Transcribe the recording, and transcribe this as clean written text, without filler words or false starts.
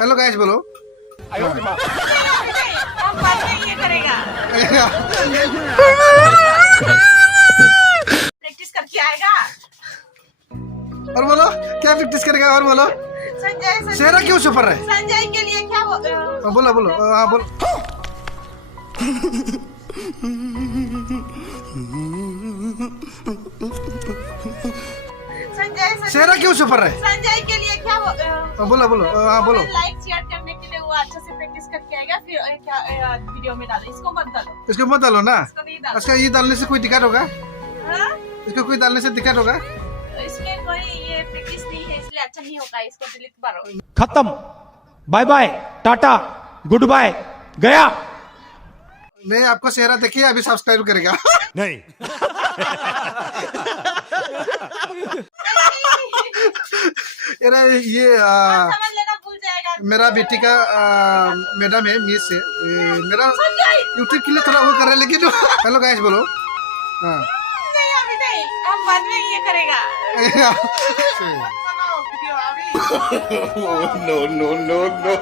Hello guys बोलो। हम बाद में ये करेगा। प्रैक्टिस करके आएगा। और बोलो क्या प्रैक्टिस करेगा, और बोलो। संजय सेहरा क्यों सुपर है? संजय के लिए क्या बोलो बोलो, हाँ बोलो। संजय सेहरा क्यों सुपर है? संजय के लिए क्या बोलो बोलो, हाँ बोलो। लाइक शेयर करने के लिए वो अच्छे से प्रैक्टिस करके आएगा, फिर क्या वीडियो में डालो। इसको मत डालो, इसको मत डालो ना। इसको नहीं डालो। इसका ये डालने से कोई दिक्कत होगा? हाँ? इसको कोई डालने से दिक्कत होगा? इसमें कोई ये प्रैक्टिस नहीं है, इसलिए अच्छा नहीं होगा। इसको डिलीट करो। खत्म, bye bye, tata, goodbye, गया। नहीं, आपको सेहरा देखिए अभी सब्सक्राइब करेगा। नहीं। अरे ये समझ लेना, भूल जाएगा। मेरा बेटी का मैडम है मिस है, मेरा संजय यूट्यूब के लिए थोड़ा वो कर रहा है, लेकिन हेलो गाइस बोलो। हाँ नहीं, अभी नहीं, हम बाद में ये करेगा। no, no, no, no.